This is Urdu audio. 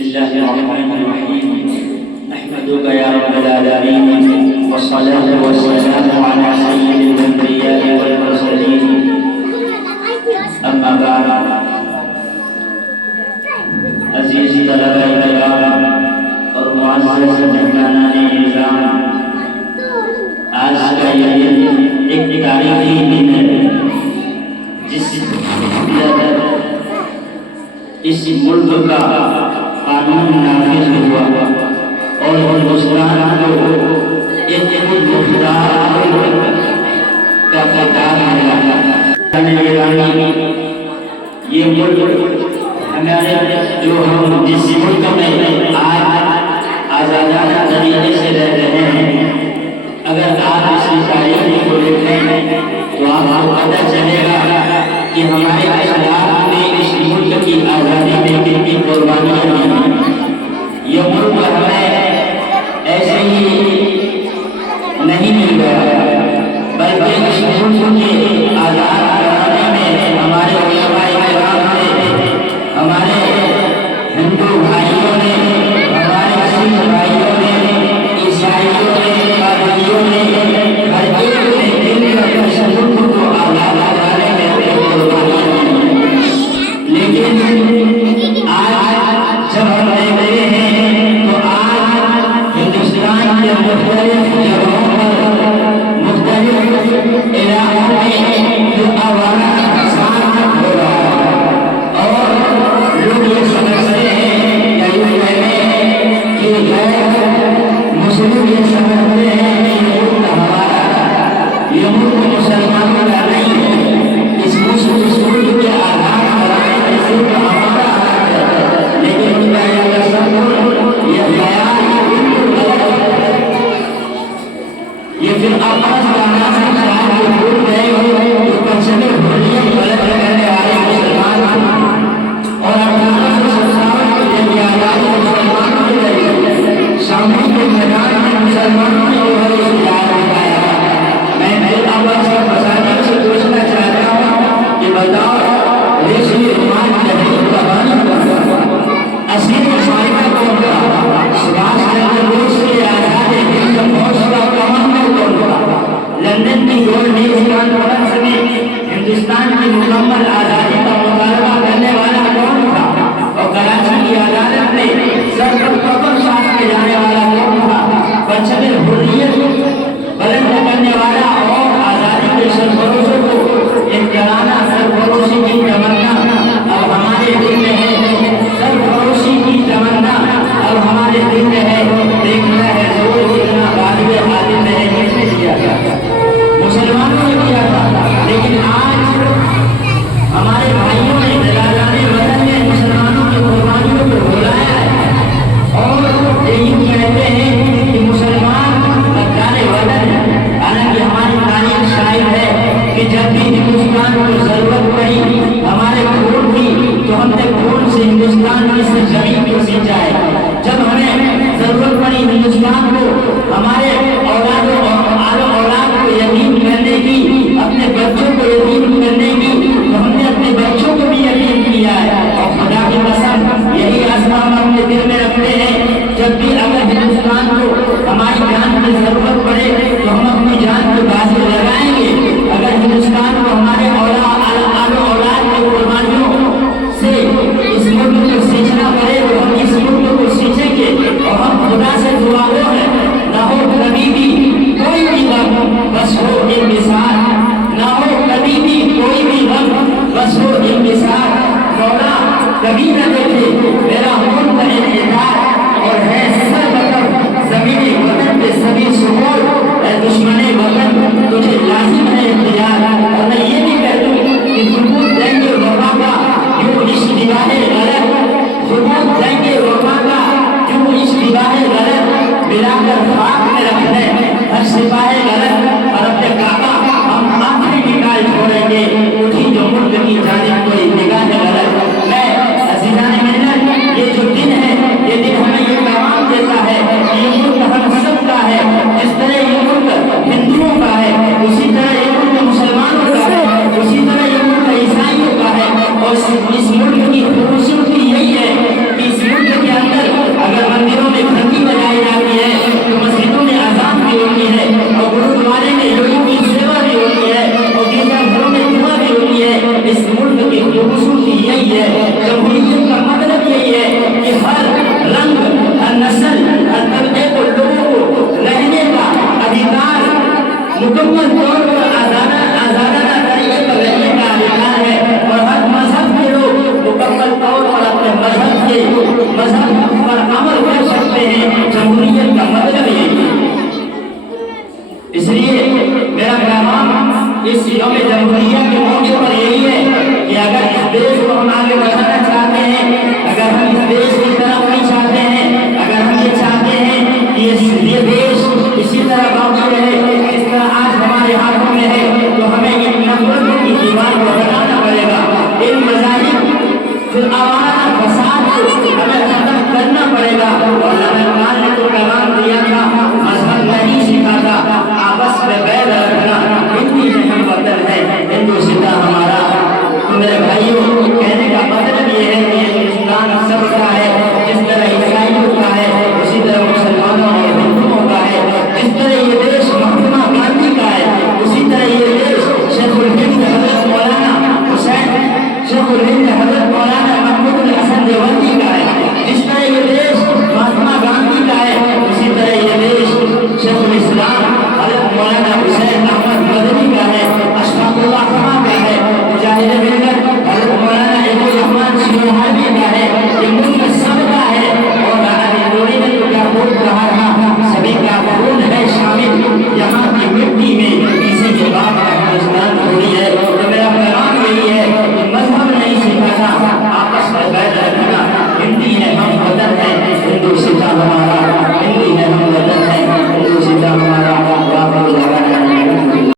بسم الله الرحمن الرحيم. نحمدك يا رب العالمين، والصلاة والسلام على سيد الأنبياء والمرسلين. أما بعد، عزیز طلبہ کرام اور معزز مہمانان اعظام، آج کا یہ ایک تاریخی دن ہے جس اس ملک کا قانون نافذ ہوا اور ہندوستان کو ایک مختار کا خطاب ملا۔ یہ ملک ہمارے جو ہم جس ملک میں آج آزادانہ طریقے سے رہ رہے ہیں، اگر آپ اس کی تاریخ کو دیکھیں تو آپ کو پتہ چلے گا کہ ہمارے اخلاق نے اس ملک کی آزادی میں کتنی قربانیاں دی۔ یہ ملک ہمیں ایسے ہی نہیں مل گیا، بلکہ اس ملک کے آزاد کرانے میں ہمارے علماء کرام نے، ہمارے ہندو بھائیوں نے، ہمارے سکھ بھائیوں نے، عیسائیوں نے، پادریوں نے، ہر ایک نے دل کر اس ملک کو آزاد کرانے میں اپنی قربانیاں دی۔ لیکن آج جب ہم دیکھتے ہیں تو آج ہندوستان کے مختلف جگہوں پر، مختلف علاقوں میں جو آوارہ فساد ہو رہا ہے، اور لوگ یہ سمجھتے ہیں یا یوں کہتے ہیں کہ غیر مسلم یہ سمجھتے ہیں کہ یہ ملک ہمارا ہے، یہ ملک مسلمانوں کا نہیں ہے، اس ملک کے آزاد کرانے میں صرف ہمارا حق ہے۔ لیکن ان کا یہ تصور، یہ خیال یہ پھر آپس کا نام خیال کو بھول گئے تو پنچمی حریت غلط کرنے والے مسلمان اور 1857 کے جنگ آزادی مسلمانوں نے لڑی، شاملی کے میدان میں مسلمانوں نے وہ اختیار دکھایا۔ میں دل آواز کا مساجد سے پوچھنا چاہتا ہوں کہ بتاؤ ریشمی رومان جدید کا بانی اصلی مشاہدہ کون تھا؟ سبھاش چندر بوس کے آزاد ہند فوج کا کمانڈر کون تھا؟ لندن کی گولڈ نیوز کانفرنس میں ہندوستان کی مکمل آزادی کا مطالبہ کرنے والا کون تھا؟ اور کراچی کی عدالت میں سر پر قبر ساتھ جانے والا کون تھا؟ پنچمی حریت بلند کرنے والا اور آزادی کے سرفروشوں کو ایک کرانہ سرفروشی کی تمنا اب ہمارے دل میں ہے، سرفروشی کی تمنا اب ہمارے دل میں ہے۔ دیکھنا ہے زور کتنا غالب عالم ہے، کس نے کیا تھا؟ مسلمانوں نے کیا تھا۔ لیکن آج ہمارے بھائیوں نے دلالانِ وطن نے مسلمانوں کی قربانیوں کو بھلایا ہے، اور یہی کہتے ہیں کہ مسلمان مکان وطن ہے۔ حالانکہ ہماری تاریخ شاہد ہے کہ جب بھی ہندوستان کو ضرورت پڑی ہمارے خون کی، تو ہم نے خون سے ہندوستان کی زمین کو سینچا ہے۔ جب ہمیں ضرورت پڑی ہندوستان کو ہمارے اولاد کو یتیم کرنے کی، اپنے بچوں کو یتیم کرنے کی، تو ہم نے اپنے بچوں کو بھی یتیم کیا ہے۔ اور خدا کی قسم یہی عزم ہم اپنے دل میں رکھتے ہیں، جب بھی اگر ہندوستان کو ہماری جان کی ضرورت پڑے تو ہم اپنی جان کو بازی لگائیں گے۔ اگر ہندوستان کو ہمارے اولاد کی قربانیوں سے اس ملک کو سینچنا پڑے تو ہم اس ملک کو سینچیں گے۔ اور ہم خدا سے دعا گو ہیں، نہ ہو کبھی بھی کوئی بھی غم بس ہو انکسار، نہ ہو کبھی بھی کوئی بھی غم بس ہو انکسار۔ مولا کبھی نہ دیکھے میرا ملک کا انتظار، اور ہے سر بکر زمین وطن کے سبھی سکون، اے دشمن وطن تجھے لازم ہے اختیار۔ اور میں یہ بھی کہہ دوں کہ ثبوت دیں گے وفا کا جو اشتباہ غلط، ثبوت دیں گے وفا کا جو اشتباہ غلط، ملا کر خاک میں رکھ دیں ہر سپاہ غلط، اور اپنے کعبہ ہم آخری نکال چھوڑیں گے اٹھی جو ملک کی جانب کوئی نگاہ غلط۔ میں عزیزان ملت، یہ جو دن ہے یہ دن ہمیں یہ پیغام دیتا ہے کہ یہ ملک ہم سب کا ہے۔ جس طرح یہ ملک ہندوؤں کا ہے اسی طرح یہ ملک مسلمانوں کا ہے، اسی طرح یہ ملک عیسائیوں کا ہے۔ اور اس ملک کی خوبصورتی یہی ہے کہ اس ملک کے اندر کا ہے، جس طرح عیسائیوں کا ہے، اسی طرح مسلمانوں اور